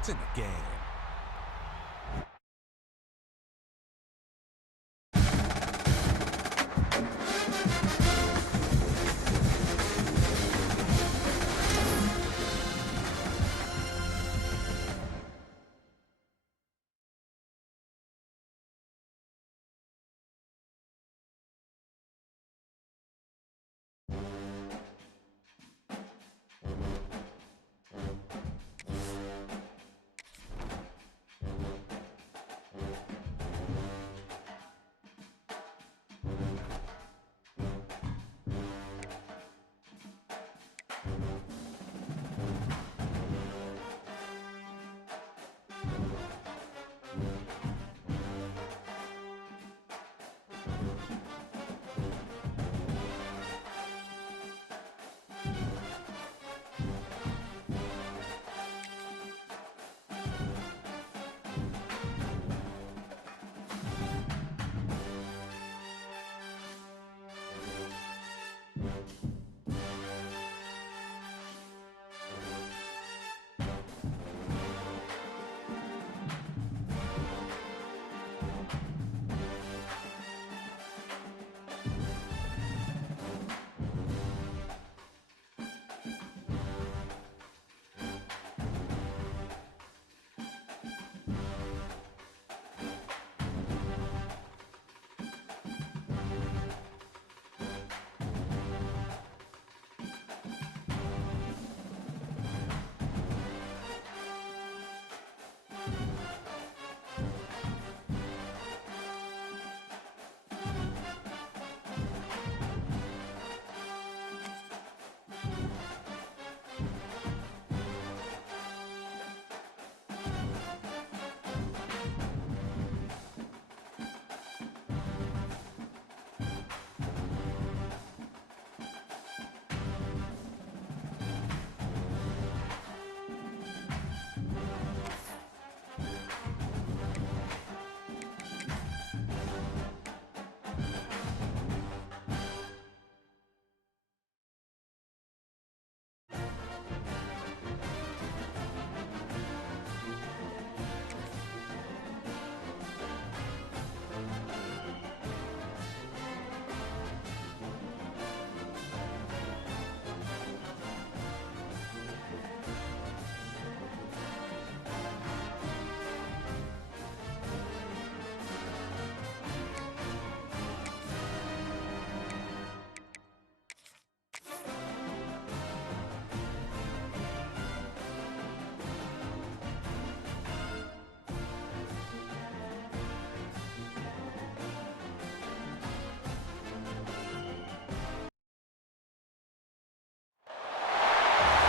It's in the game.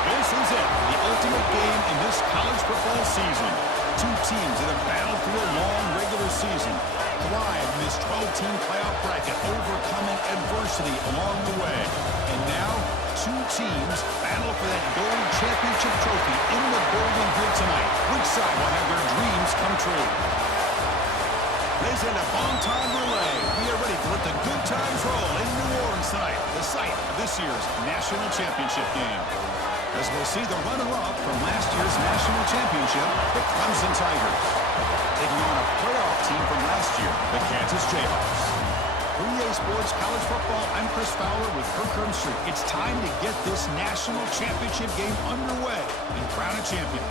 This is it, the ultimate game in this college football season. Two teams that have battled through a long regular season, thrive in this 12-team playoff bracket, overcoming adversity along the way. And now, two teams battle for that gold championship trophy in the building here tonight. Which side will have their dreams come true? This is a bon-time relay. We are ready to let the good times roll in New Orleans tonight, the site of this year's national championship game. As we'll see the runner-up from last year's national championship, the Clemson Tigers, taking on a playoff team from last year, the Kansas Jayhawks. For EA Sports College Football, I'm Chris Fowler with Kirk Herbstreit. It's time to get this national championship game underway and crown a champion.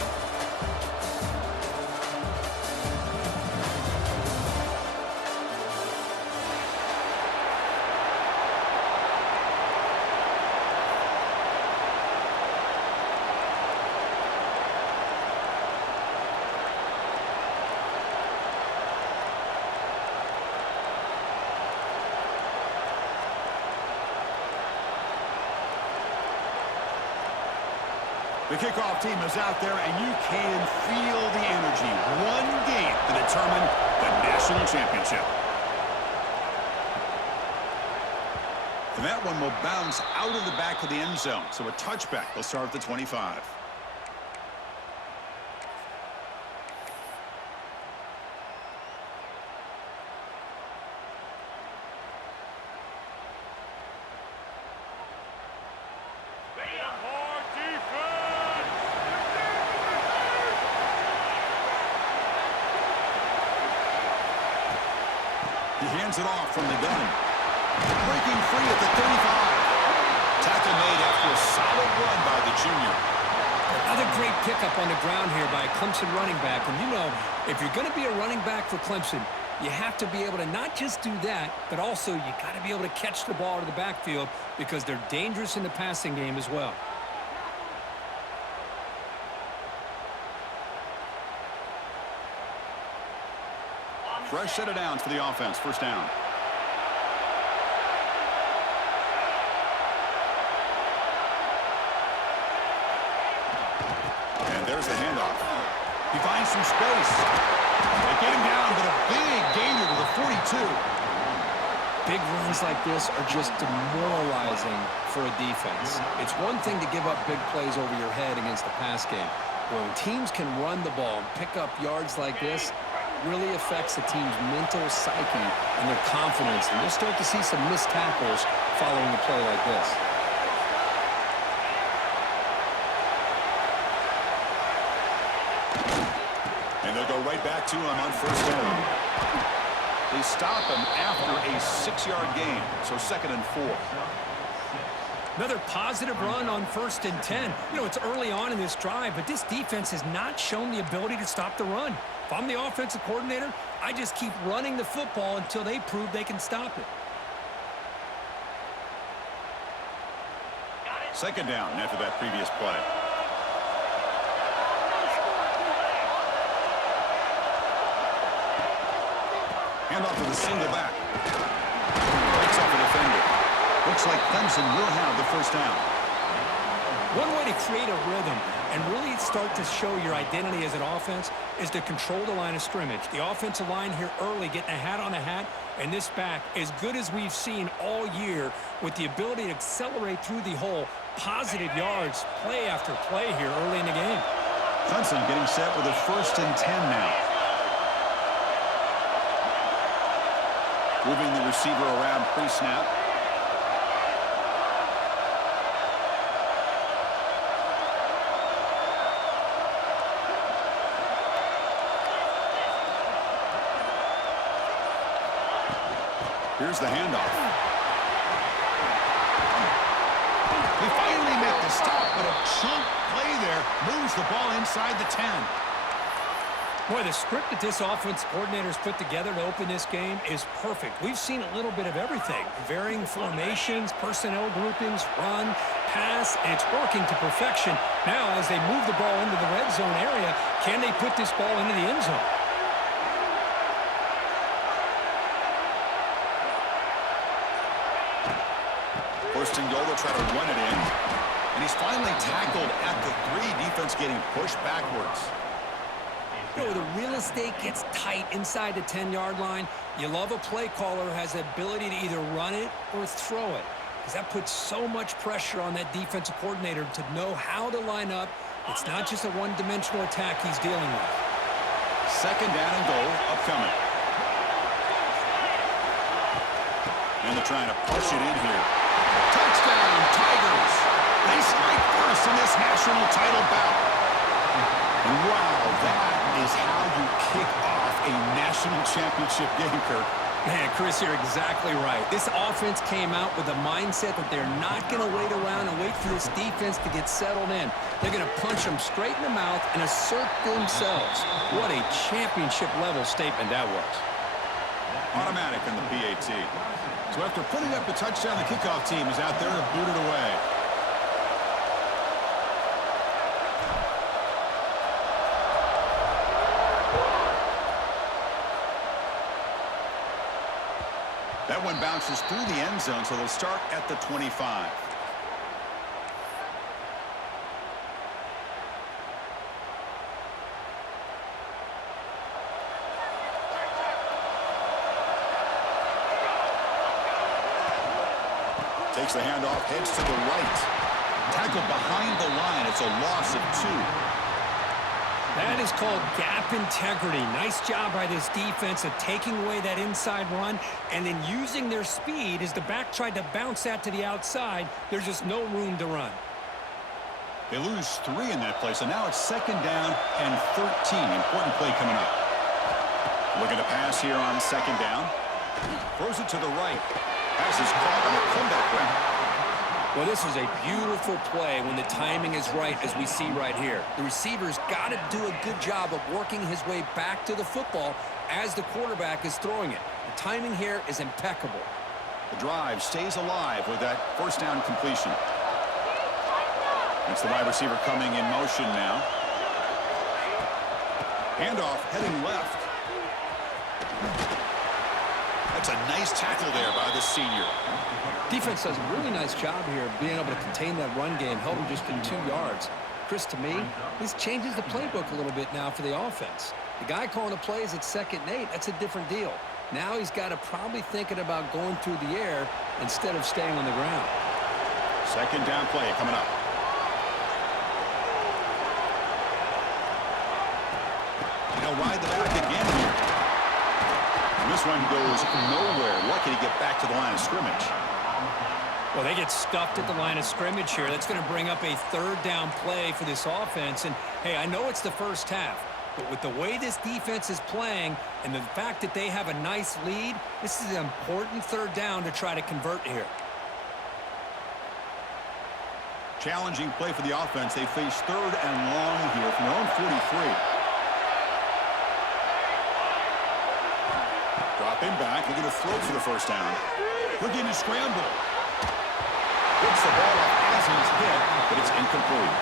The kickoff team is out there, and you can feel the energy. One game to determine the national championship. And that one will bounce out of the back of the end zone. So a touchback will start at the 25. hands it off from the gun. Breaking free at the 35. Tackle made after a solid run by the junior. Another great pickup on the ground here by a Clemson running back. And you know, if you're going to be a running back for Clemson, you have to be able to not just do that, but also you got to be able to catch the ball to the backfield because they're dangerous in the passing game as well. Fresh set of downs for the offense. First down. And there's the handoff. He finds some space. They get him down, but a big gainer to the 42. Big runs like this are just demoralizing for a defense. It's one thing to give up big plays over your head against the pass game. When teams can run the ball and pick up yards like this, really affects the team's mental psyche and their confidence. And you'll start to see some missed tackles following a play like this. And they'll go right back to him on first down. They stop him after a 6-yard gain, so 2nd and 4. Another positive run on 1st and 10. You know, it's early on in this drive, but this defense has not shown the ability to stop the run. If I'm the offensive coordinator, I just keep running the football until they prove they can stop it. 2nd down after that previous play. Hand off to the single back. Breaks off a defender. Looks like Clemson will have the first down. One way to create a rhythm and really start to show your identity as an offense is to control the line of scrimmage. The offensive line here early getting a hat on a hat, and this back as good as we've seen all year with the ability to accelerate through the hole. Positive yards, play after play here early in the game. Clemson getting set with a 1st and 10 now. Moving the receiver around pre-snap. Here's the handoff. They finally make the stop, but a chunk play there moves the ball inside the 10. Boy, the script that this offense coordinator's put together to open this game is perfect. We've seen a little bit of everything. Varying formations, personnel groupings, run, pass, and it's working to perfection. Now, as they move the ball into the red zone area, can they put this ball into the end zone? First and goal, they'll try to run it in. And he's finally tackled at the 3. Defense getting pushed backwards. You know, the real estate gets tight inside the 10-yard line. You love a play caller who has the ability to either run it or throw it, because that puts so much pressure on that defensive coordinator to know how to line up. It's not just a one-dimensional attack he's dealing with. 2nd down and goal upcoming. And they're trying to push it in here. Touchdown, Tigers! They strike first in this national title bout. And wow, that is how you kick off a national championship game, Kirk. Man, Chris, you're exactly right. This offense came out with a mindset that they're not going to wait around and wait for this defense to get settled in. They're going to punch them straight in the mouth and assert themselves. What a championship-level statement that was. Automatic on the PAT. So after putting up the touchdown, the kickoff team is out there to boot it away. That one bounces through the end zone, so they'll start at the 25. Takes the handoff, heads to the right. Tackled behind the line. It's a loss of 2. That is called gap integrity. Nice job by this defense of taking away that inside run and then using their speed as the back tried to bounce that to the outside. There's just no room to run. They lose 3 in that play, so now it's 2nd down and 13. Important play coming up. Looking to pass here on 2nd down. Throws it to the right. Pass is caught on a comeback route. Well, this is a beautiful play when the timing is right, as we see right here. The receiver's got to do a good job of working his way back to the football as the quarterback is throwing it. The timing here is impeccable. The drive stays alive with that first down completion. It's the wide receiver coming in motion now. Handoff heading left. That's a nice tackle there by the senior. Defense does a really nice job here of being able to contain that run game, held him just in 2 yards. Chris, to me, this changes the playbook a little bit now for the offense. The guy calling the plays at 2nd and 8, that's a different deal. Now he's got to probably thinking about going through the air instead of staying on the ground. Second down play coming up. They'll ride the back again here. And this one goes nowhere. Lucky to get back to the line of scrimmage. Well, they get stuffed at the line of scrimmage here. That's going to bring up a 3rd down play for this offense. And, hey, I know it's the first half, but with the way this defense is playing and the fact that they have a nice lead, this is an important 3rd down to try to convert here. Challenging play for the offense. They face 3rd and long here from their own 43. Dropping back, looking to throw for the first down. Looking to scramble. Gets the ball off as he's hit, but it's incomplete.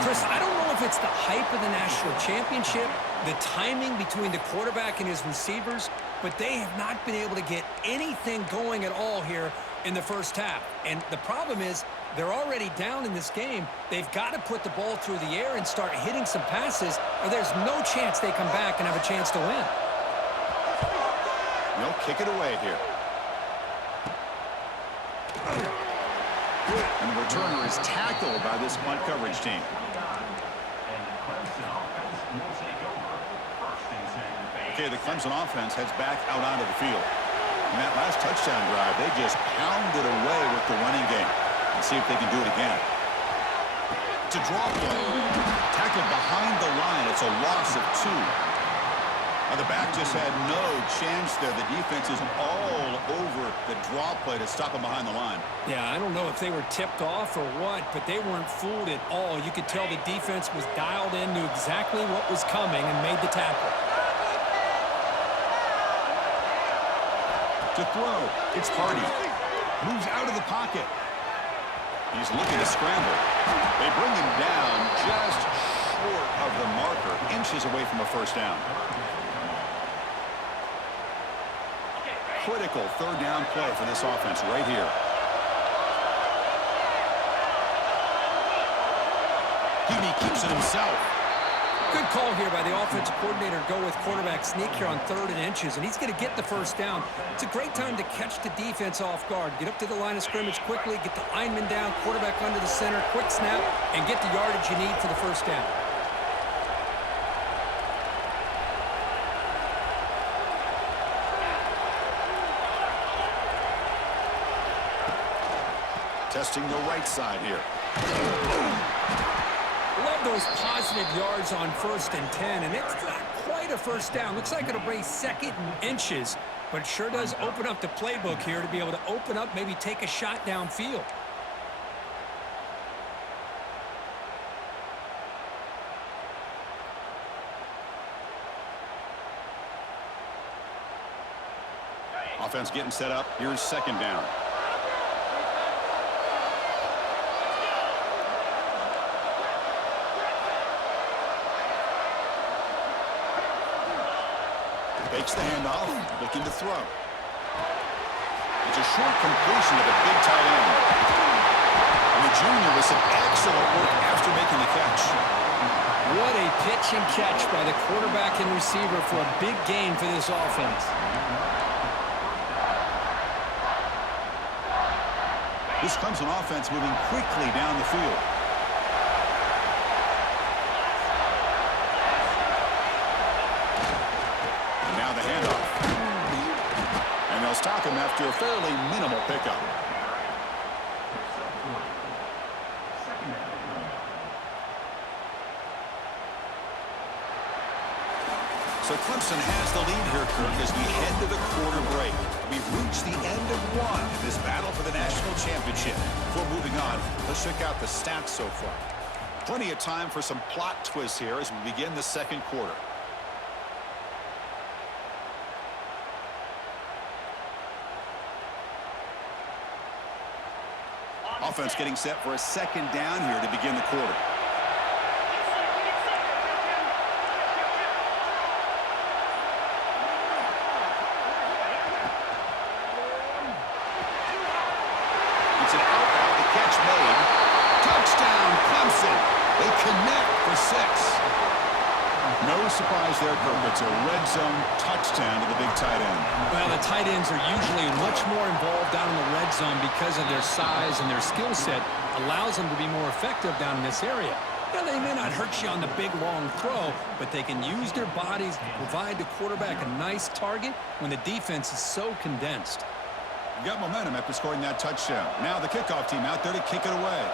Chris, I don't know if it's the hype of the national championship, the timing between the quarterback and his receivers, but they have not been able to get anything going at all here in the first half. And the problem is they're already down in this game. They've got to put the ball through the air and start hitting some passes, or there's no chance they come back and have a chance to win. They'll kick it away here. And the returner is tackled by this punt coverage team. Okay, the Clemson offense heads back out onto the field. In that last touchdown drive, they just pounded away with the running game. Let's see if they can do it again. It's a draw play. Tackled behind the line. It's a loss of 2. Now the back just had no chance there. The defense is all over the draw play to stop him behind the line. Yeah, I don't know if they were tipped off or what, but they weren't fooled at all. You could tell the defense was dialed in, knew exactly what was coming, and made the tackle. To throw, it's Hardy. Moves out of the pocket. He's looking to scramble. They bring him down just short of the marker, inches away from a first down. Critical 3rd down play for this offense right here. Heaney keeps it himself. Good call here by the offensive coordinator to go with quarterback sneak here on 3rd and inches, and he's going to get the first down. It's a great time to catch the defense off guard. Get up to the line of scrimmage quickly, get the lineman down, quarterback under the center, quick snap, and get the yardage you need for the first down. Testing the right side here. Love those positive yards on 1st and 10, and it's not quite a first down. Looks like it'll bring 2nd and inches, but it sure does open up the playbook here to be able to open up, maybe take a shot downfield. Offense getting set up. Here's 2nd down. Fakes the handoff, looking to throw. It's a short completion of a big tight end. And the junior with some excellent work after making the catch. What a pitch and catch by the quarterback and receiver for a big gain for this offense. This Clemson offense moving quickly down the field. Now the handoff. And they'll stop him after a fairly minimal pickup. So Clemson has the lead here, Kirk, as we head to the quarter break. We've reached the end of one in this battle for the national championship. Before moving on, let's check out the stats so far. Plenty of time for some plot twists here as we begin the second quarter. Offense getting set for a second down here to begin the quarter. It's an out-out. The catch made. Touchdown, Clemson. They connect for 6. No surprise there, Kirk. It's a red zone touchdown to the big tight end. Well, the tight ends are usually much more involved down in the red zone because of their size and their skill set allows them to be more effective down in this area. Now, they may not hurt you on the big, long throw, but they can use their bodies to provide the quarterback a nice target when the defense is so condensed. Got momentum after scoring that touchdown. Now the kickoff team out there to kick it away.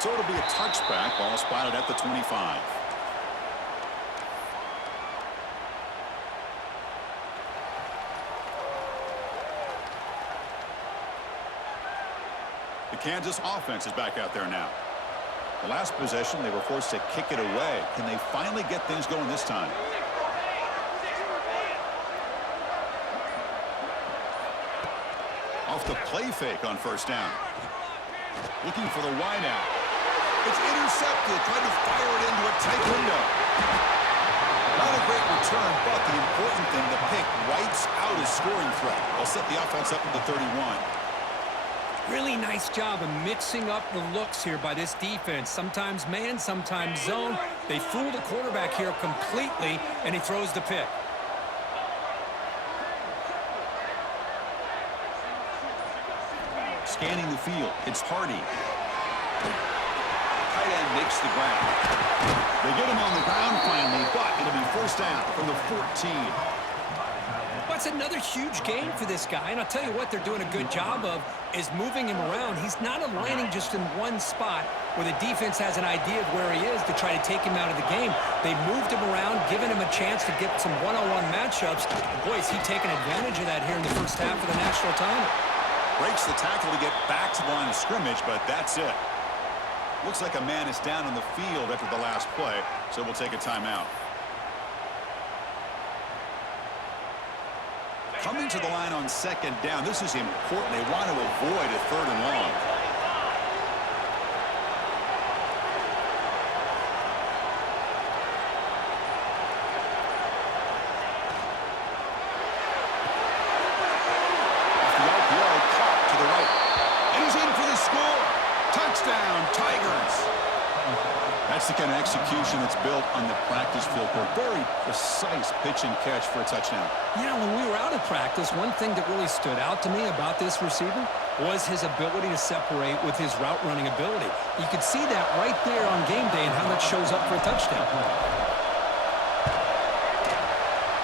So it'll be a touchback. Ball spotted at the 25. The Kansas offense is back out there now. The last possession, they were forced to kick it away. Can they finally get things going this time? Off the play fake on first down. Looking for the wideout. It's intercepted. Trying to fire it into a tight window. Not a great return, but the important thing, the pick wipes out a scoring threat. They'll set the offense up into 31. Really nice job of mixing up the looks here by this defense. Sometimes man, sometimes zone. They fool the quarterback here completely, and he throws the pick. Scanning the field, it's Hardy. Tight end makes the ground. They get him on the ground finally, but it'll be first down from the 14. But it's another huge game for this guy, and I'll tell you what they're doing a good job of is moving him around. He's not aligning just in one spot where the defense has an idea of where he is to try to take him out of the game. They moved him around, giving him a chance to get some one-on-one matchups. Boy, is he taking advantage of that here in the first half of the national title. Breaks the tackle to get back to the line of scrimmage, but that's it. Looks like a man is down on the field after the last play, so we'll take a timeout. Coming to the line on second down, this is important. They want to avoid a third and long. Off the RPO, caught to the right. And he's in for the score. Touchdown, Tigers. That's the kind of execution that's built on the practice field. A very precise pitch and catch for a touchdown. Yeah, when we were out of practice, one thing that really stood out to me about this receiver was his ability to separate with his route running ability. You could see that right there on game day and how that shows up for a touchdown.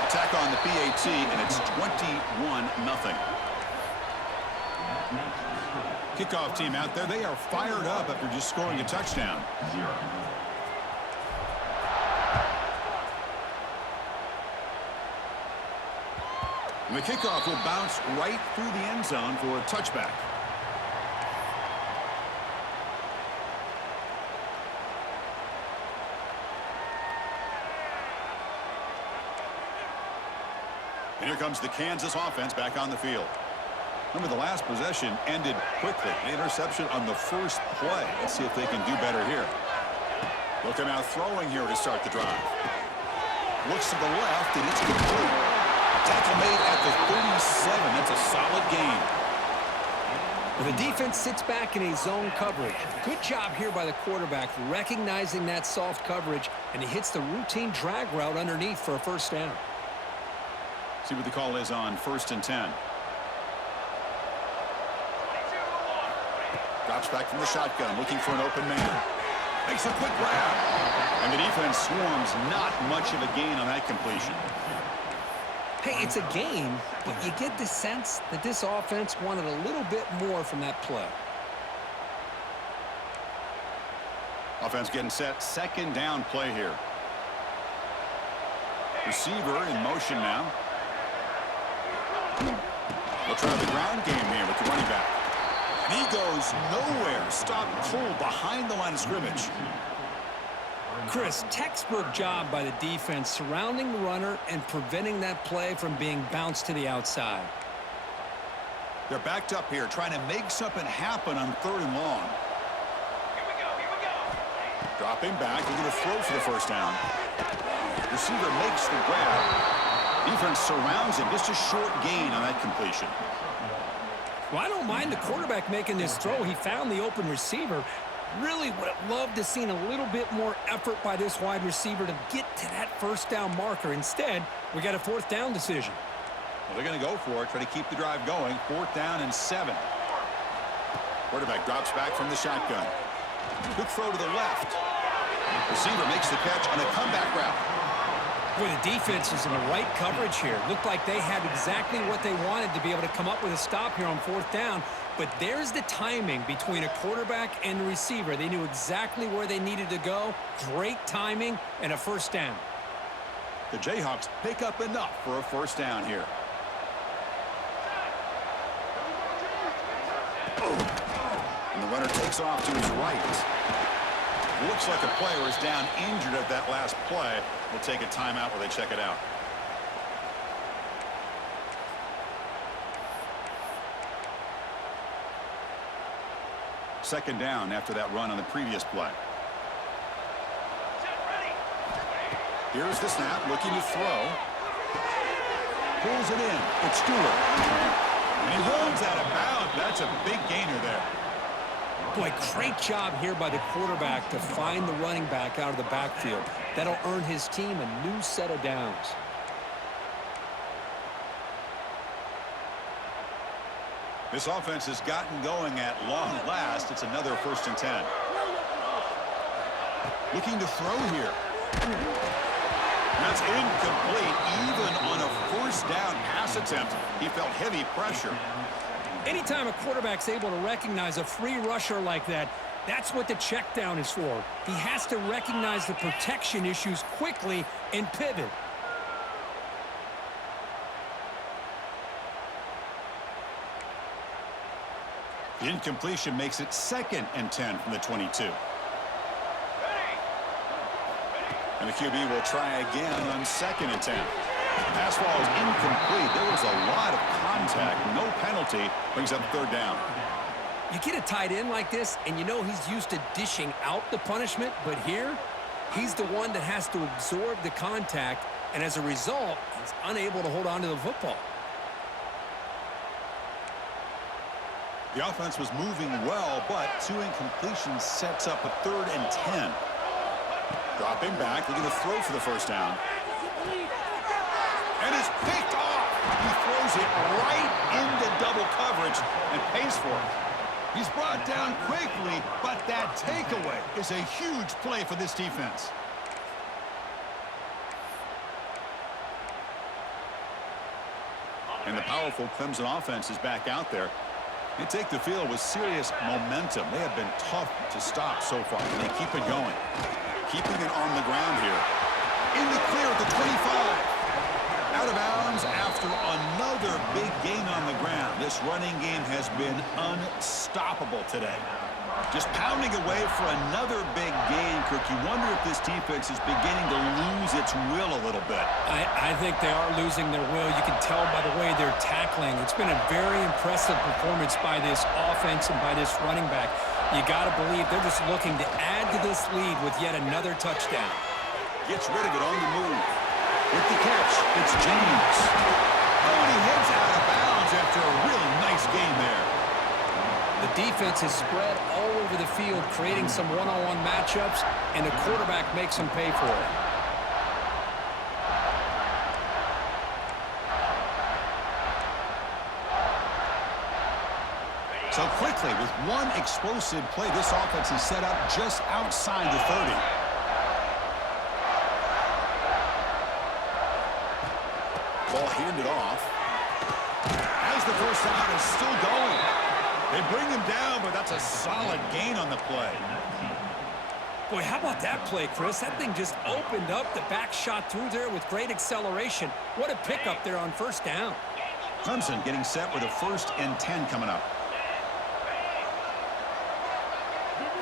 Attack on the PAT, and it's 21-0. Kickoff team out there. They are fired up after just scoring a touchdown. And the kickoff will bounce right through the end zone for a touchback. And here comes the Kansas offense back on the field. Remember, the last possession ended quickly. An interception on the first play. Let's see if they can do better here. They'll come out throwing here to start the drive. Looks to the left, and it's complete. Tackle made at the 37. That's a solid gain. Well, the defense sits back in a zone coverage. Good job here by the quarterback recognizing that soft coverage, and he hits the routine drag route underneath for a first down. See what the call is on 1st and 10. Drops back from the shotgun, looking for an open man. Makes a quick grab. And the defense swarms, not much of a gain on that completion. Hey, it's a game, but you get the sense that this offense wanted a little bit more from that play. Offense getting set. Second down play here. Receiver in motion now. They'll try the ground game here with the running back. And he goes nowhere. Stopped cold behind the line of scrimmage. Chris, textbook job by the defense surrounding the runner and preventing that play from being bounced to the outside. They're backed up here trying to make something happen on 3rd and long. Dropping back. They're going to throw for the first down. Receiver makes the grab. Defense surrounds him. Just a short gain on that completion. Well, I don't mind the quarterback making this throw. He found the open receiver. Really would have loved to seen a little bit more effort by this wide receiver to get to that first down marker. Instead, we got a 4th down decision. Well, they're going to go for it, try to keep the drive going. 4th down and 7. Quarterback drops back from the shotgun. Quick throw to the left. Receiver makes the catch on a comeback route. Boy, the defense is in the right coverage here. Looked like they had exactly what they wanted to be able to come up with a stop here on 4th down. But there's the timing between a quarterback and the receiver. They knew exactly where they needed to go. Great timing and a first down. The Jayhawks pick up enough for a first down here. And the runner takes off to his right. Looks like a player is down injured at that last play. We'll take a timeout while they check it out. Second down after that run on the previous play. Here's the snap, looking to throw. Pulls it in. It's Stewart. And he rolls out of bounds. That's a big gainer there. Boy, great job here by the quarterback to find the running back out of the backfield. That'll earn his team a new set of downs. This offense has gotten going at long last. It's another 1st and 10. Looking to throw here. That's incomplete. Even on a 1st down pass attempt, he felt heavy pressure. Anytime a quarterback's able to recognize a free rusher like that, that's what the check down is for. He has to recognize the protection issues quickly and pivot. The incompletion makes it 2nd and 10 from the 22. And the QB will try again on 2nd and 10. Pass ball is incomplete. There was a lot of contact. No penalty. Brings up 3rd down. You get a tight end like this, and you know he's used to dishing out the punishment, but here, he's the one that has to absorb the contact, and as a result, he's unable to hold on to the football. The offense was moving well, but 2 incompletions sets up a 3rd and 10. Dropping back, looking to throw for the first down. And it's picked off. He throws it right into double coverage and pays for it. He's brought down quickly, but that takeaway is a huge play for this defense. And the powerful Clemson offense is back out there. They take the field with serious momentum. They have been tough to stop so far, and they keep it going. Keeping it on the ground here. In the clear at the 25. Out of bounds after another big gain on the ground. This running game has been unstoppable today. Just pounding away for another big gain, Kirk. You wonder if this defense is beginning to lose its will a little bit. I think they are losing their will. You can tell by the way they're tackling. It's been a very impressive performance by this offense and by this running back. You got to believe they're just looking to add to this lead with yet another touchdown. Gets rid of it on the move. With the catch, it's James. Oh, and he heads out of bounds after a really nice gain there. The defense is spread all over the field, creating some one-on-one matchups, and the quarterback makes them pay for it. So quickly, with one explosive play, this offense is set up just outside the 30. Ball handed off. As the first down is still going. They bring him down, but that's a solid gain on the play. Boy, how about that play, Chris? That thing just opened up. The back shot through there with great acceleration. What a pickup there on first down. Clemson getting set with a 1st and 10 coming up.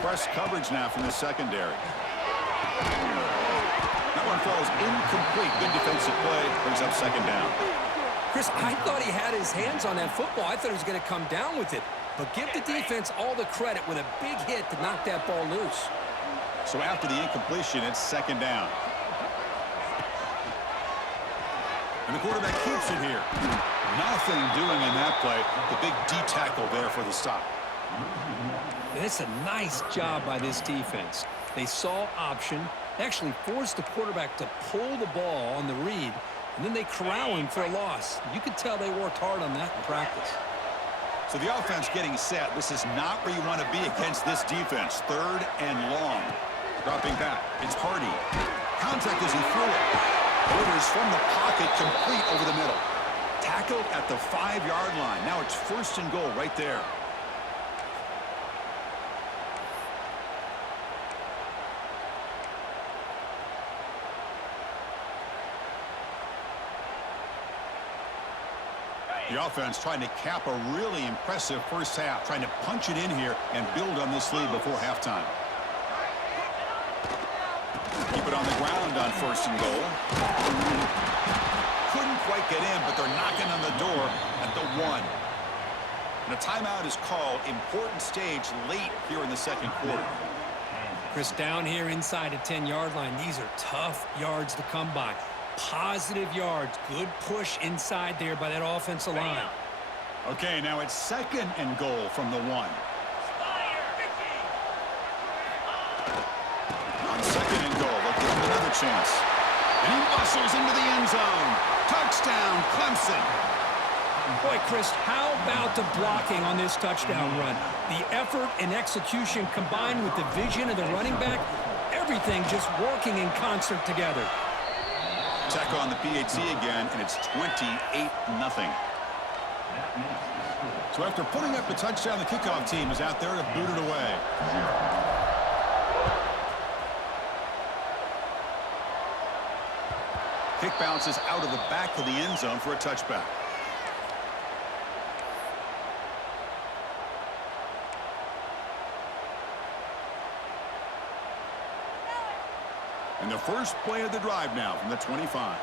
Press coverage now from the secondary. That one falls incomplete. Good defensive play. Brings up 2nd down. Chris, I thought he had his hands on that football. I thought he was going to come down with it. But give the defense all the credit with a big hit to knock that ball loose. So after the incompletion, it's 2nd down. And the quarterback keeps it here. Nothing doing in that play. The big D tackle there for the stop. And it's a nice job by this defense. They saw option, actually forced the quarterback to pull the ball on the read, and then they corral him for a loss. You could tell they worked hard on that in practice. So the offense getting set. This is not where you want to be against this defense. 3rd and long. Dropping back. It's Hardy. Contact as he threw it. Orders from the pocket, complete over the middle. Tackled at the 5-yard line. Now it's 1st and goal right there. The offense trying to cap a really impressive first half, trying to punch it in here and build on this lead before halftime. Keep it on the ground on 1st and goal. Couldn't quite get in, but they're knocking on the door at the 1. And a timeout is called. Important stage late here in the 2nd quarter. Chris, down here inside the 10-yard line, these are tough yards to come by. Positive yards. Good push inside there by that offensive line. Okay, now it's 2nd and goal from the 1. On 2nd and goal, they'll give him another chance. And he muscles into the end zone. Touchdown, Clemson. Boy, Chris, how about the blocking on this touchdown run? The effort and execution combined with the vision of the running back, everything just working in concert together. Tackle on the PAT again, and it's 28-0. So after putting up the touchdown, the kickoff team is out there to boot it away. Kick bounces out of the back of the end zone for a touchback. And the first play of the drive now from the 25.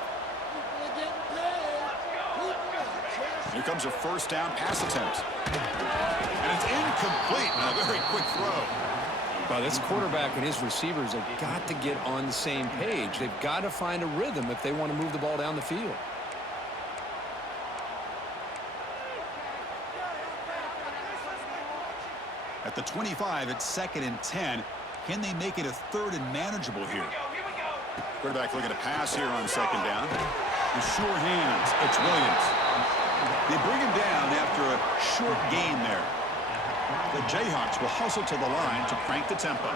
Here comes a 1st down pass attempt. And it's incomplete. And a very quick throw. Well, this quarterback and his receivers have got to get on the same page. They've got to find a rhythm if they want to move the ball down the field. At the 25, it's 2nd and 10. Can they make it a 3rd and manageable here? Quarterback looking to pass here on 2nd down. With sure hands, it's Williams. They bring him down after a short gain there. The Jayhawks will hustle to the line to crank the tempo.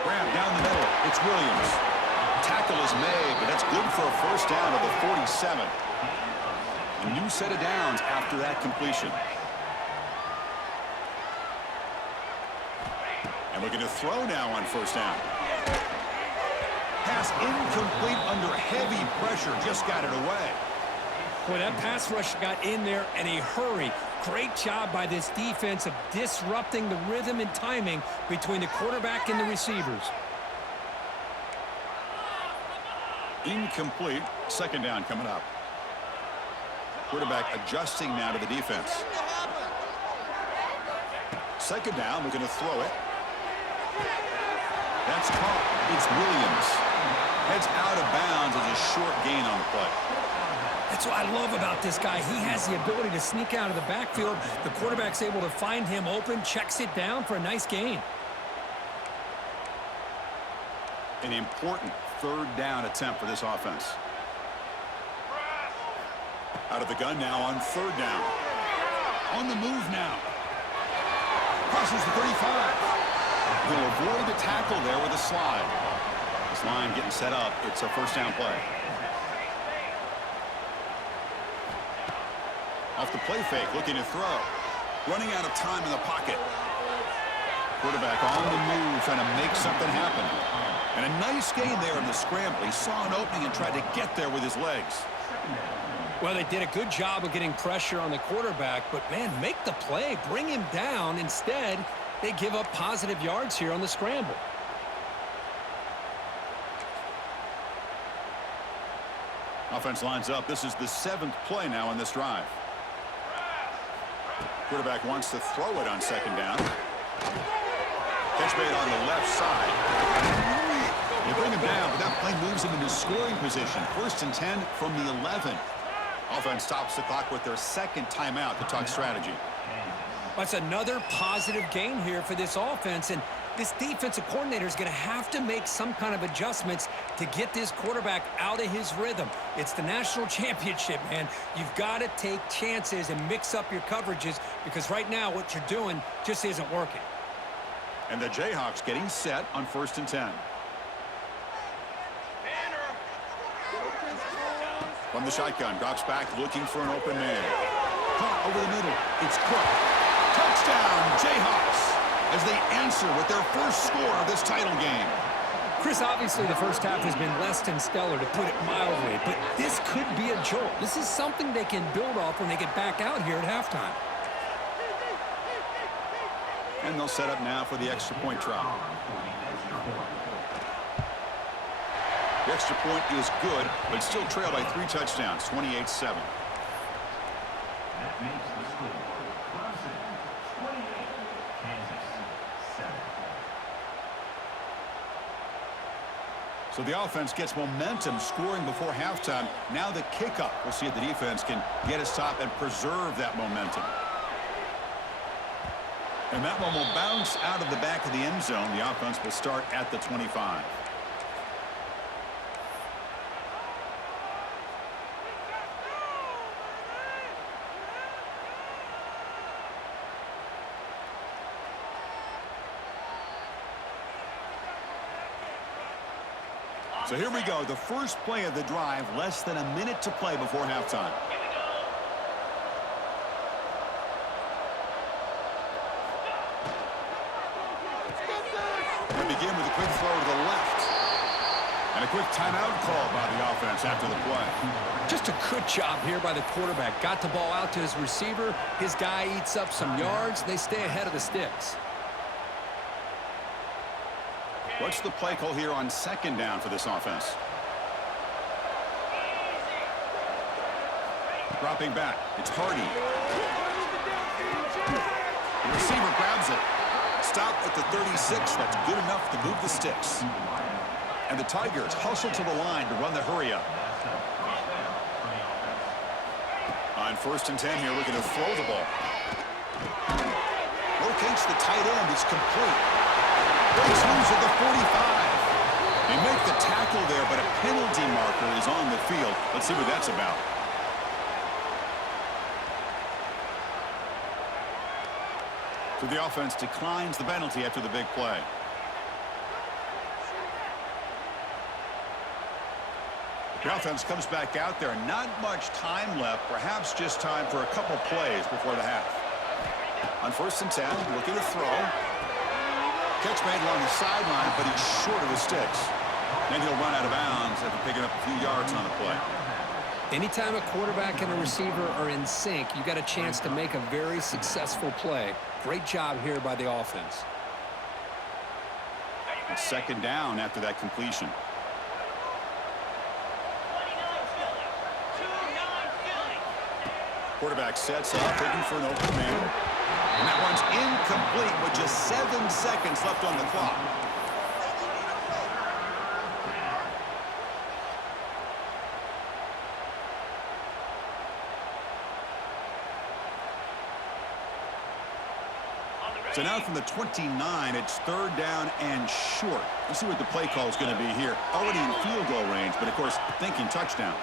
Grab down the middle. It's Williams. Tackle is made, but that's good for a 1st down of the 47. A new set of downs after that completion. And looking to throw now on 1st down. Pass incomplete under heavy pressure. Just got it away. Boy, that pass rush got in there in a hurry. Great job by this defense of disrupting the rhythm and timing between the quarterback and the receivers. Incomplete. 2nd down coming up. Quarterback adjusting now to the defense. 2nd down, looking to throw it. That's caught. It's Williams. Heads out of bounds as a short gain on the play. That's what I love about this guy. He has the ability to sneak out of the backfield. The quarterback's able to find him open, checks it down for a nice gain. An important 3rd down attempt for this offense. Out of the gun now on 3rd down. On the move now. Crosses the 35. He'll avoid the tackle there with a slide. As Offense line getting set up. It's a first down play. Off the play fake, looking to throw. Running out of time in the pocket. Quarterback on the move, trying to make something happen. And a nice gain there in the scramble. He saw an opening and tried to get there with his legs. Well, they did a good job of getting pressure on the quarterback, but, man, make the play. Bring him down. Instead, they give up positive yards here on the scramble. Offense lines up. This is the 7th play now on this drive. Quarterback wants to throw it on second down. Catch made on the left side. They bring him down, but that play moves him into scoring position. 1st and 10 from the 11. Offense stops the clock with their second timeout to talk strategy. That's another positive gain here for this offense, and this defensive coordinator is going to have to make some kind of adjustments to get this quarterback out of his rhythm. It's the national championship, man. You've got to take chances and mix up your coverages because right now what you're doing just isn't working. And the Jayhawks getting set on 1st and 10. From the shotgun, drops back looking for an open man. Caught over the middle. It's Cook. Touchdown, Jayhawks, as they answer with their first score of this title game. Chris, obviously the first half has been less than stellar, to put it mildly, but this could be a jolt. This is something they can build off when they get back out here at halftime. And they'll set up now for the extra point try. The extra point is good, but still trailed by 3 touchdowns, 28-7. So the offense gets momentum scoring before halftime. Now the kickoff. We'll see if the defense can get a stop and preserve that momentum. And that one will bounce out of the back of the end zone. The offense will start at the 25. So here we go, the first play of the drive, less than a minute to play before halftime. We begin with a quick throw to the left. And a quick timeout call by the offense after the play. Just a good job here by the quarterback. Got the ball out to his receiver. His guy eats up some yards. They stay ahead of the sticks. What's the play call here on second down for this offense? Dropping back. It's Hardy. The receiver grabs it. Stop at the 36. That's good enough to move the sticks. And the Tigers hustle to the line to run the hurry up. On 1st and 10 here, looking to throw the ball. Locates the tight end. It's complete. Breaks loose at the 45. They make the tackle there, but a penalty marker is on the field. Let's see what that's about. So the offense declines the penalty after the big play. The offense comes back out there. Not much time left. Perhaps just time for a couple plays before the half. On 1st and 10, looking to throw. Catch made along the sideline, but he's short of his sticks. Then he'll run out of bounds after picking up a few yards on the play. Anytime a quarterback and a receiver are in sync, you got a chance to make a very successful play. Great job here by the offense. It's second down after that completion. Quarterback sets up, looking for an open man. And that one's incomplete with just 7 seconds left on the clock. So now from the 29, it's 3rd down and short. Let's see what the play call is going to be here. Already in field goal range, but of course, thinking touchdown.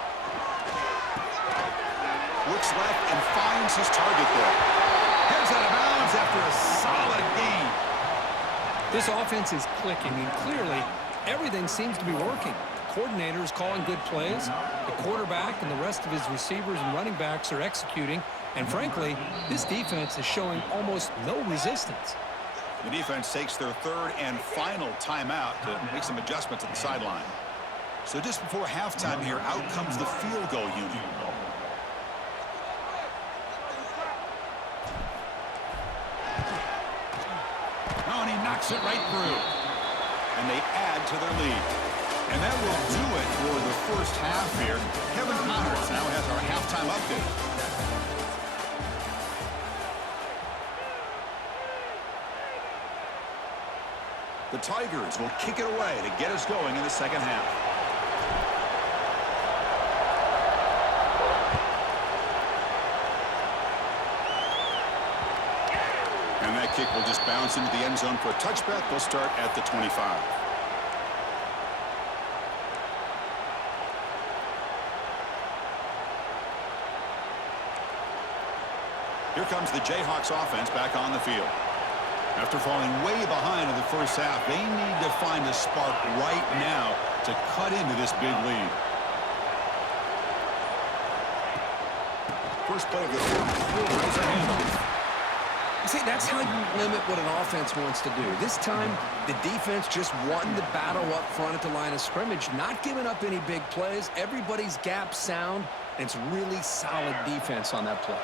Looks left and finds his target there. Heads out of bounds after a solid gain. This offense is clicking, and clearly everything seems to be working. The coordinator is calling good plays. The quarterback and the rest of his receivers and running backs are executing. And frankly, this defense is showing almost no resistance. The defense takes their third and final timeout to make some adjustments at the sideline. So just before halftime here, out comes the field goal unit. Oh, and he knocks it right through. And they add to their lead. And that will do it for the first half here. Kevin Connors now has our halftime update. The Tigers will kick it away to get us going in the second half. And that kick will just bounce into the end zone for a touchback. They'll start at the 25. Here comes the Jayhawks offense back on the field. After falling way behind in the first half, they need to find a spark right now to cut into this big lead. First play of the third quarter is a handoff. See, that's how you limit what an offense wants to do. This time, the defense just won the battle up front at the line of scrimmage, not giving up any big plays. Everybody's gap sound, and it's really solid defense on that play.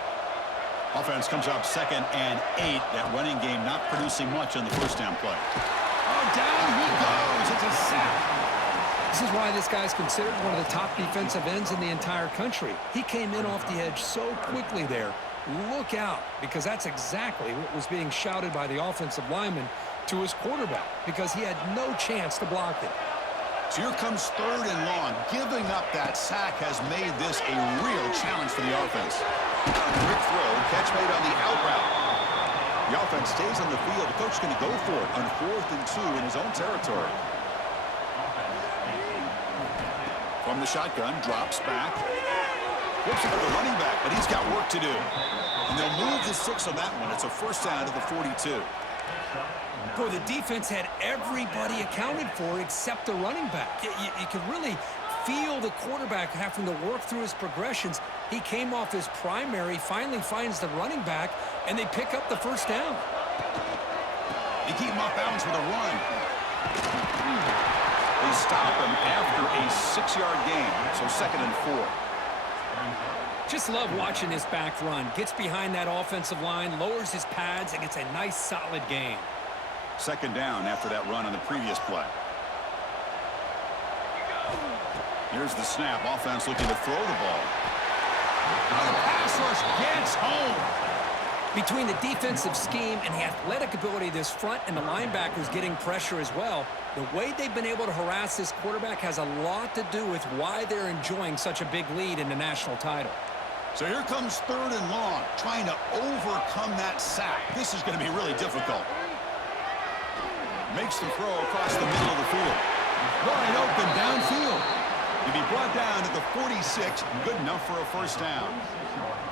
Offense comes up 2nd and 8. That running game not producing much on the first down play. Oh, down he goes. It's a sack. This is why this guy's considered one of the top defensive ends in the entire country. He came in off the edge so quickly there. Look out, because that's exactly what was being shouted by the offensive lineman to his quarterback, because he had no chance to block it. So here comes 3rd and long. Giving up that sack has made this a real challenge for the offense. Quick throw, catch made on the out route. The offense stays on the field. The coach is going to go for it on 4th and 2 in his own territory. From the shotgun, drops back. Flips it to the running back, but he's got work to do. And they'll move the 6 on that one. It's a first down to the 42. Boy, the defense had everybody accounted for except the running back. You could really feel the quarterback having to work through his progressions. He came off his primary, finally finds the running back, and they pick up the first down. They keep him off balance with a run. They stop him after a 6-yard gain, so 2nd and 4. Just love watching this back run. Gets behind that offensive line, lowers his pads, and gets a nice, solid gain. 2nd down after that run on the previous play. Here's the snap. Offense looking to throw the ball. The pass rush gets home. Between the defensive scheme and the athletic ability of this front and the linebackers getting pressure as well, the way they've been able to harass this quarterback has a lot to do with why they're enjoying such a big lead in the national title. So here comes 3rd and long, trying to overcome that sack. This is going to be really difficult. Makes the throw across the middle of the field. Wide open downfield. To be brought down at the 46, good enough for a first down.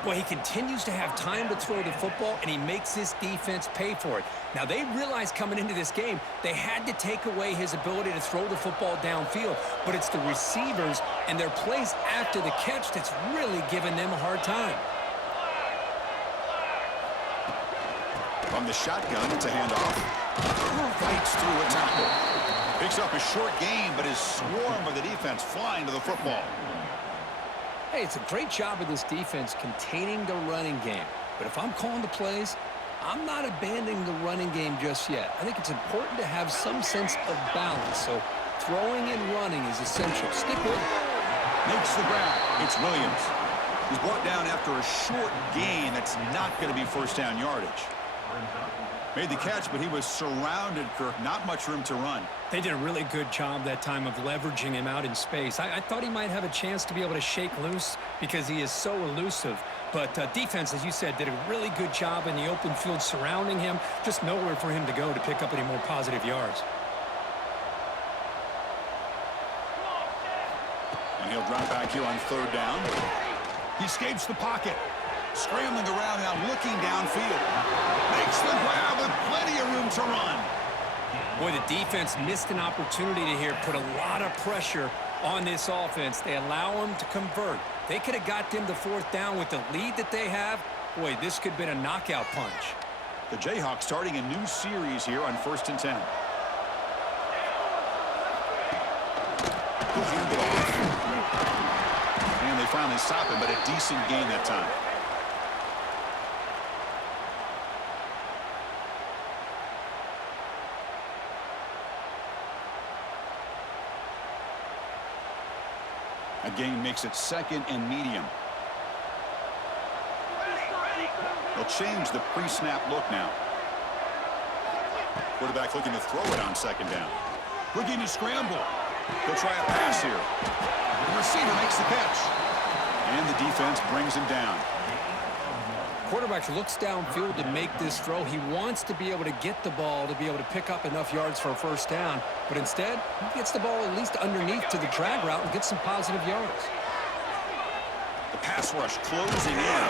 Boy, he continues to have time to throw the football, and he makes this defense pay for it. Now, they realized coming into this game, they had to take away his ability to throw the football downfield, but it's the receivers and their plays after the catch that's really giving them a hard time. From the shotgun, it's a handoff. Fights through a tackle. Picks up a short gain, but is swarmed by the defense flying to the football. Hey, it's a great job of this defense containing the running game. But if I'm calling the plays, I'm not abandoning the running game just yet. I think it's important to have some sense of balance. So throwing and running is essential. Stick with it. Makes the grab. It's Williams. He's brought down after a short gain that's not going to be first down yardage. Made the catch, but he was surrounded, Kirk. Not much room to run. They did a really good job that time of leveraging him out in space. I thought he might have a chance to be able to shake loose because he is so elusive. But defense, as you said, did a really good job in the open field surrounding him. Just nowhere for him to go to pick up any more positive yards. And he'll drop back here on 3rd down. He escapes the pocket. Scrambling around now, looking downfield. Makes the grab with plenty of room to run. Boy, the defense missed an opportunity to here put a lot of pressure on this offense. They allow them to convert. They could have got them to fourth down with the lead that they have. Boy, this could have been a knockout punch. The Jayhawks starting a new series here on 1st and 10. He'll hand it off. And they finally stop him, but a decent gain that time. A gain makes it 2nd and medium. They'll change the pre-snap look now. Quarterback looking to throw it on 2nd down. Looking to scramble. They'll try a pass here. The receiver makes the catch. And the defense brings him down. Quarterback looks downfield to make this throw. He wants to be able to get the ball to be able to pick up enough yards for a first down. But instead, he gets the ball at least underneath to the drag route and gets some positive yards. The pass rush closing in.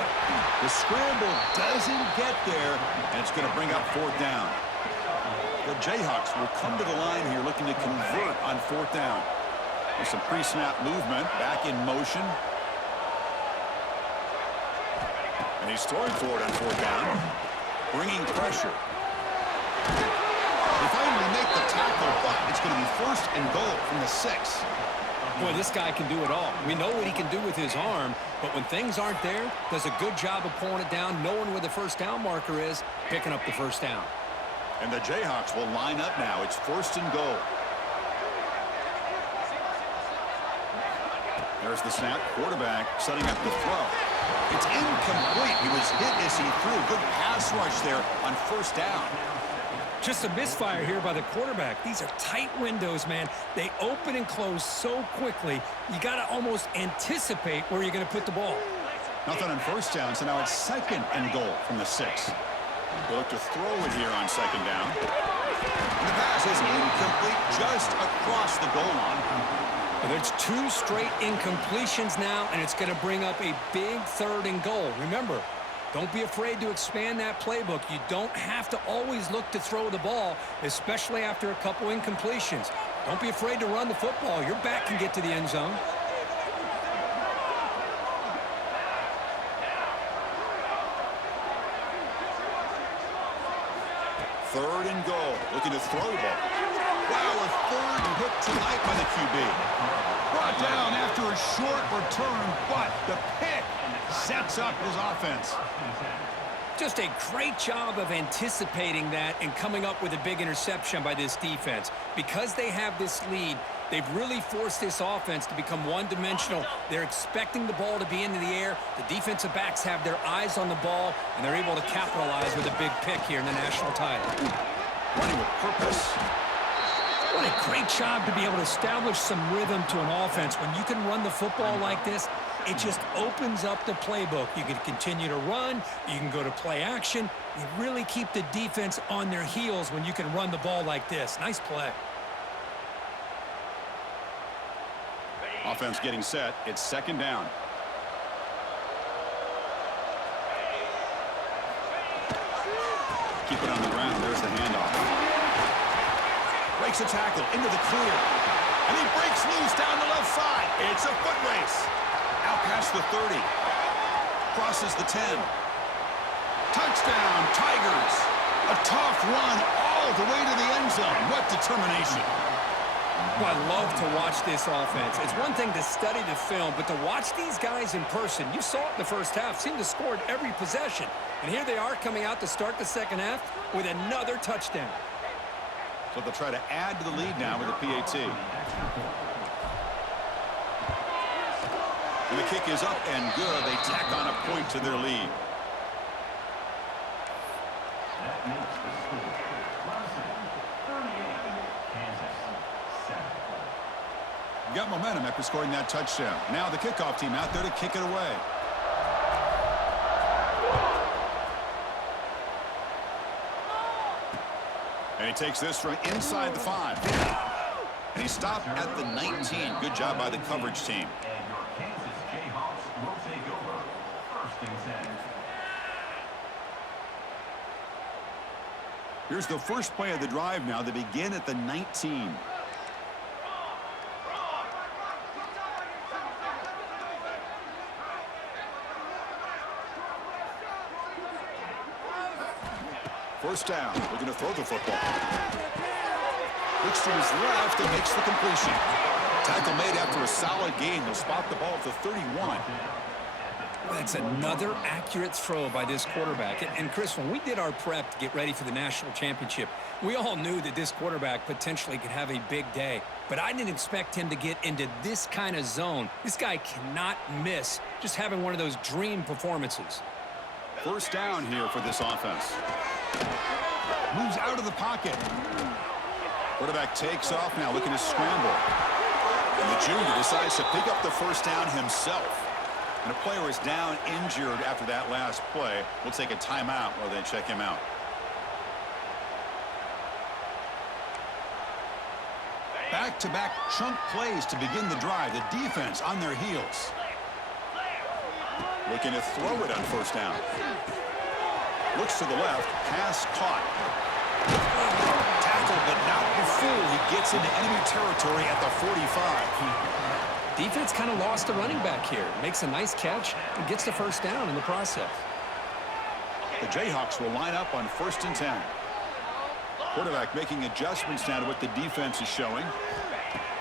The scramble doesn't get there, and it's going to bring up 4th down. The Jayhawks will come to the line here looking to convert on 4th down. There's some pre-snap movement, back in motion. And he's throwing for it on 4th down, bringing pressure. They finally make the tackle, but it's going to be 1st and goal from the 6. Boy, this guy can do it all. We know what he can do with his arm, but when things aren't there, does a good job of pulling it down, knowing where the first down marker is, picking up the first down. And the Jayhawks will line up now. It's 1st and goal. There's the snap. Quarterback setting up the throw. It's incomplete. He was hit as he threw. Good pass rush there on 1st down. Just a misfire here by the quarterback. These are tight windows, man. They open and close so quickly, you got to almost anticipate where you're going to put the ball. Nothing on 1st down, so now it's 2nd and goal from the 6. They look to throw it here on 2nd down. And the pass is incomplete just across the goal line. There's 2 straight incompletions now, and it's going to bring up a big 3rd and goal. Remember, don't be afraid to expand that playbook. You don't have to always look to throw the ball, especially after a couple incompletions. Don't be afraid to run the football. Your back can get to the end zone. Third and goal. Looking to throw the ball. Wow, a 3rd hit tonight by the QB. Brought down after a short return, but the pick sets up his offense. Just a great job of anticipating that and coming up with a big interception by this defense. Because they have this lead, they've really forced this offense to become one-dimensional. They're expecting the ball to be into the air. The defensive backs have their eyes on the ball, and they're able to capitalize with a big pick here in the national title. Running with purpose. What a great job to be able to establish some rhythm to an offense. When you can run the football like this, it just opens up the playbook. You can continue to run. You can go to play action. You really keep the defense on their heels when you can run the ball like this. Nice play. Offense getting set. It's 2nd down. Keep it on the ground. There's the handoff. Breaks a tackle into the clear. And he breaks loose down the left side. It's a foot race. Out past the 30. Crosses the 10. Touchdown, Tigers. A tough run all the way to the end zone. What determination. Well, I love to watch this offense. It's one thing to study the film, but to watch these guys in person, you saw it in the first half, seemed to score every possession. And here they are coming out to start the second half with another touchdown. So they'll try to add to the lead now with a PAT. And the kick is up and good. They tack on a point to their lead. Got momentum after scoring that touchdown. Now the kickoff team out there to kick it away. And he takes this from inside the 5. And he stopped at the 19. Good job by the coverage team. And your Kansas Jayhawks will take over 1st and 10. Here's the first play of the drive now. They begin at the 19. First down. We're going to throw the football. Looks to his left and makes the completion. Tackle made after a solid gain. They'll spot the ball at the 31. That's another accurate throw by this quarterback. And Chris, when we did our prep to get ready for the national championship, we all knew that this quarterback potentially could have a big day. But I didn't expect him to get into this kind of zone. This guy cannot miss just having one of those dream performances. First down here for this offense. Moves out of the pocket. Quarterback takes off now, looking to scramble. And the junior decides to pick up the first down himself. And a player is down injured after that last play. We'll take a timeout while they check him out. Back-to-back chunk plays to begin the drive. The defense on their heels. Looking to throw it on first down. Looks to the left. Pass caught. Tackle, but not before he gets into enemy territory at the 45. Defense kind of lost a running back here. Makes a nice catch and gets the first down in the process. The Jayhawks will line up on 1st and 10. Quarterback making adjustments now to what the defense is showing.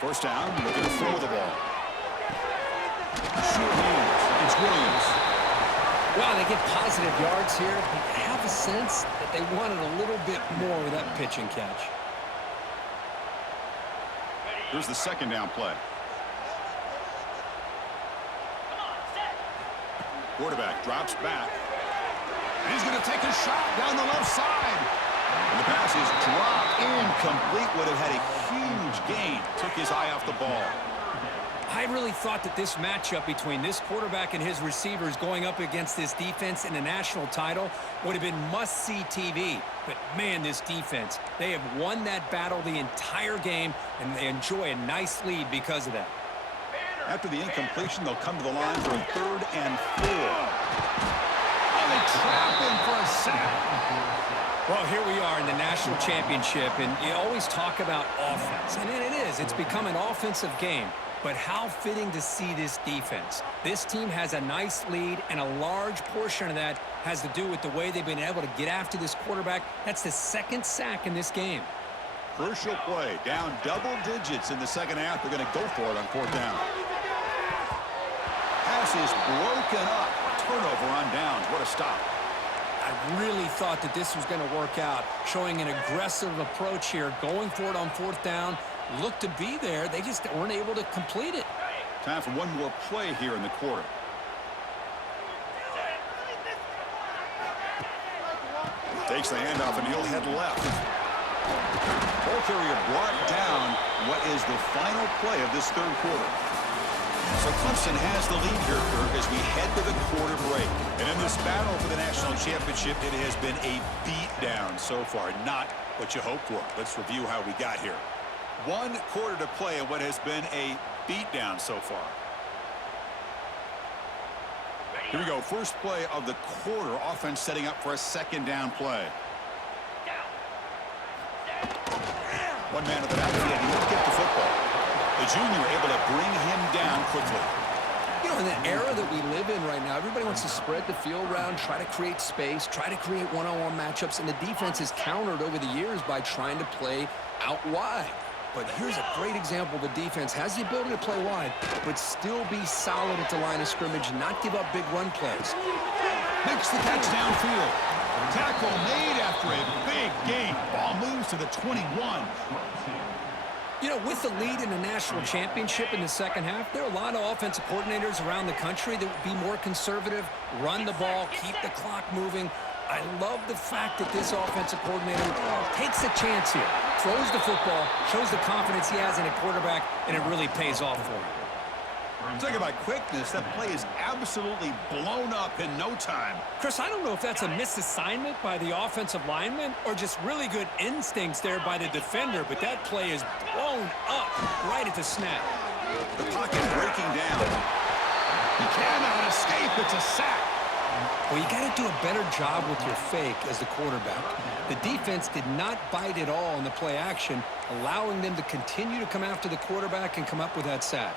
First down, looking to throw the ball. Short hands. It's Williams. Well, they get positive yards here, but I have a sense that they wanted a little bit more with that pitch and catch. Here's the second down play. Quarterback drops back. And he's going to take a shot down the left side. And the pass is dropped incomplete. Would have had a huge gain. Took his eye off the ball. I really thought that this matchup between this quarterback and his receivers going up against this defense in the national title would have been must-see TV. But, man, this defense, they have won that battle the entire game, and they enjoy a nice lead because of that. After the incompletion, they'll come to the line for a 3rd and 4. And they trap him for a sack. Well, here we are in the national championship, and you always talk about offense. And it is. It's become an offensive game. But how fitting to see this defense. This team has a nice lead, and a large portion of that has to do with the way they've been able to get after this quarterback. That's the 2nd sack in this game. Crucial play. Down double digits in the second half. They're going to go for it on 4th down. Pass is broken up. Turnover on downs. What a stop. I really thought that this was going to work out, showing an aggressive approach here, going for it on 4th down. Looked to be there. They just weren't able to complete it. Time for one more play here in the quarter. Takes the handoff and he'll head left. Ball carrier brought down. What is the final play of this 3rd quarter? So Clemson has the lead here, Kirk, as we head to the quarter break. And in this battle for the national championship, it has been a beatdown so far. Not what you hoped for. Let's review how we got here. 1 quarter to play in what has been a beatdown so far. Here we go. First play of the quarter. Offense setting up for a 2nd down play. One man at the backfield. He won't get the football. The junior able to bring him down quickly. You know, in the era that we live in right now, everybody wants to spread the field around, try to create space, try to create one-on-one matchups, and the defense is countered over the years by trying to play out wide. But here's a great example. The defense has the ability to play wide, but still be solid at the line of scrimmage and not give up big run plays. Makes the catch downfield. Tackle made after a big gain. Ball moves to the 21. You know, with the lead in the national championship in the second half, there are a lot of offensive coordinators around the country that would be more conservative, run the ball, keep the clock moving. I love the fact that this offensive coordinator takes a chance here, throws the football, shows the confidence he has in a quarterback, and it really pays off for him. Talking about quickness, that play is absolutely blown up in no time. Chris, I don't know if that's a misassignment by the offensive lineman or just really good instincts there by the defender, but that play is blown up right at the snap. The pocket breaking down. He cannot escape. It's a sack. Well, you got to do a better job with your fake as the quarterback. The defense did not bite at all in the play action, allowing them to continue to come after the quarterback and come up with that sack.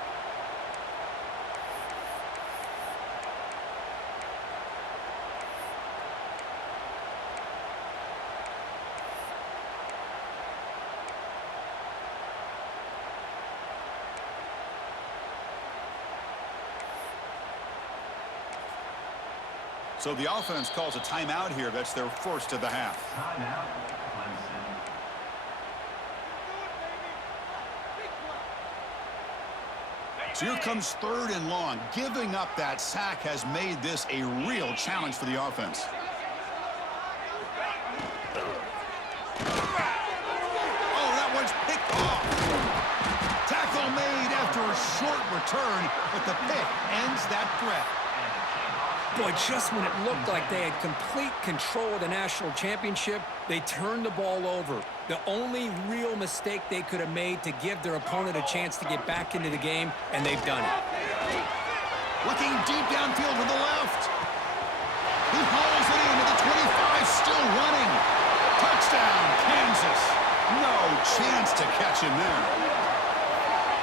So the offense calls a timeout here. That's their first of the half. Timeout, Clemson. So here comes 3rd and long. Giving up that sack has made this a real challenge for the offense. Oh, that one's picked off. Tackle made after a short return, but the pick ends that threat. Boy, just when it looked like they had complete control of the national championship, they turned the ball over. The only real mistake they could have made to give their opponent a chance to get back into the game, and they've done it. Looking deep downfield to the left. He hauls it into the 25, still running. Touchdown, Kansas. No chance to catch him there.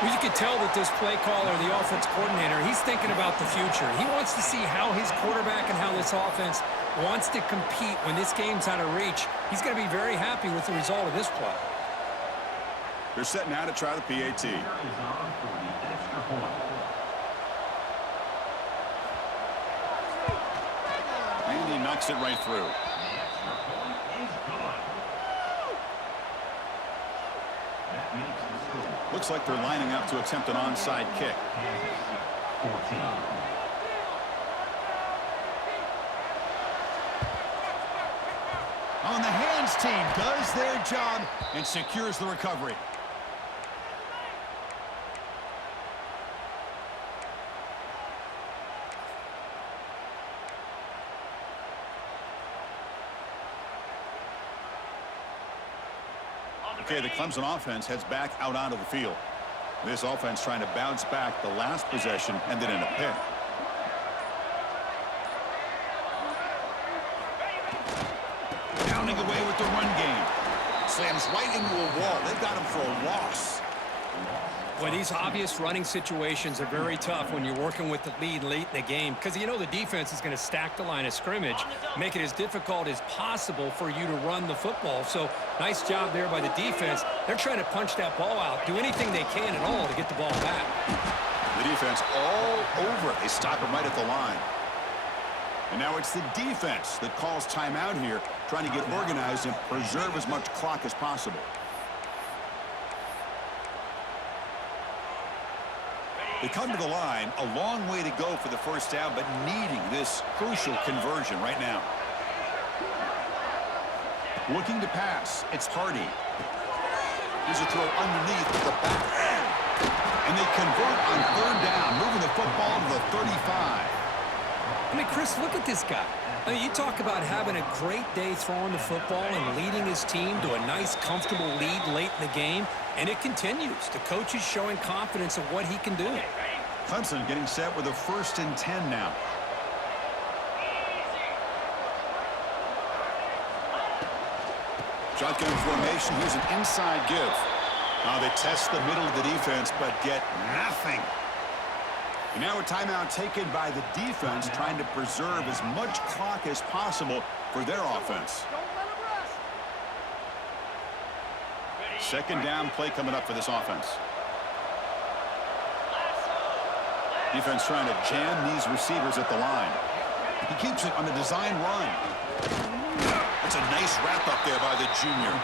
Well, you can tell that this play caller, the offense coordinator, he's thinking about the future. He wants to see how his quarterback and how this offense wants to compete when this game's out of reach. He's going to be very happy with the result of this play. They're set now to try the PAT. Is on for the extra point. And he knocks it right through. The extra point is good. That makes the score. Looks like they're lining up to attempt an onside kick. Kansas 14. On the hands team does their job and secures the recovery. Okay, the Clemson offense heads back out onto the field. This offense trying to bounce back. The last possession ended in a pick. Pounding away with the run game. Slams right into a wall. They've got him for a loss. Boy, these obvious running situations are very tough when you're working with the lead late in the game because you know the defense is going to stack the line of scrimmage, make it as difficult as possible for you to run the football. So nice job there by the defense. They're trying to punch that ball out, do anything they can at all to get the ball back. The defense all over it. They stop him right at the line. And now it's the defense that calls timeout here, trying to get organized and preserve as much clock as possible. They come to the line, a long way to go for the first down, but needing this crucial conversion right now. Looking to pass, it's Hardy. Here's a throw underneath the back. And they convert on 3rd down, moving the football to the 35. I mean, Chris, look at this guy. I mean, you talk about having a great day throwing the football and leading his team to a nice, comfortable lead late in the game, and it continues. The coach is showing confidence of what he can do. Clemson getting set with a 1st and 10 now. Shotgun formation. Here's an inside give. They test the middle of the defense, but get nothing. And now a timeout taken by the defense, trying to preserve as much clock as possible for their offense. 2nd down play coming up for this offense. Defense trying to jam these receivers at the line. He keeps it on the design run. That's a nice wrap up there by the junior.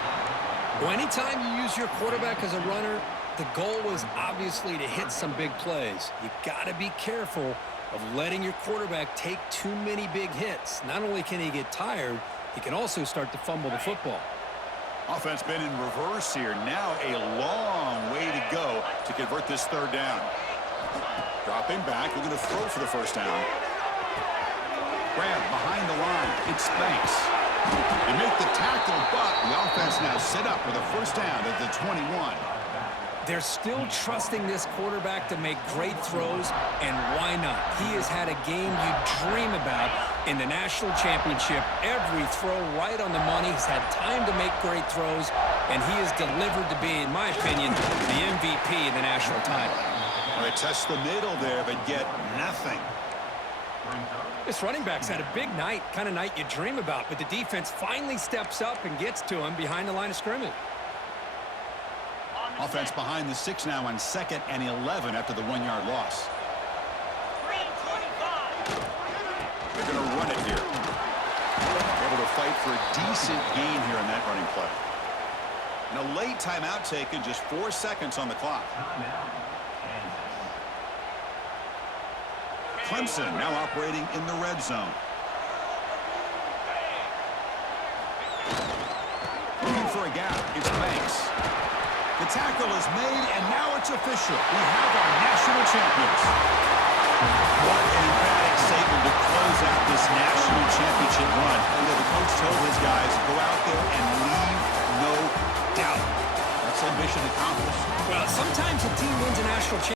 Well, anytime you use your quarterback as a runner, the goal is obviously to hit some big plays. You got to be careful of letting your quarterback take too many big hits. Not only can he get tired, he can also start to fumble the football. Offense been in reverse here. Now a long way to go to convert this 3rd down. Dropping back, we're going to throw for the 1st down. Grab behind the line. It's Banks. They make the tackle, but the offense now set up with a 1st down at the 21. They're still trusting this quarterback to make great throws, and why not? He has had a game you dream about in the national championship. Every throw right on the money. He's had time to make great throws, and he has delivered to be, in my opinion, the MVP of the national title. Well, they test the middle there, but get nothing. This running back's had a big night, kind of night you dream about, but the defense finally steps up and gets to him behind the line of scrimmage. Offense behind the 6 now on 2nd and 11 after the 1-yard loss. They're going to run it here. Able to fight for a decent gain here in that running play. And a late timeout taken, just 4 seconds on the clock. Clemson now operating in the red zone. Looking for a gap. It's Banks. The tackle is made, and now it's official. We have our national champions. What an emphatic statement to close out this national championship run. You know, the coach told his guys, go out there and leave no doubt. That's a mission accomplished. Well, sometimes a team wins a national championship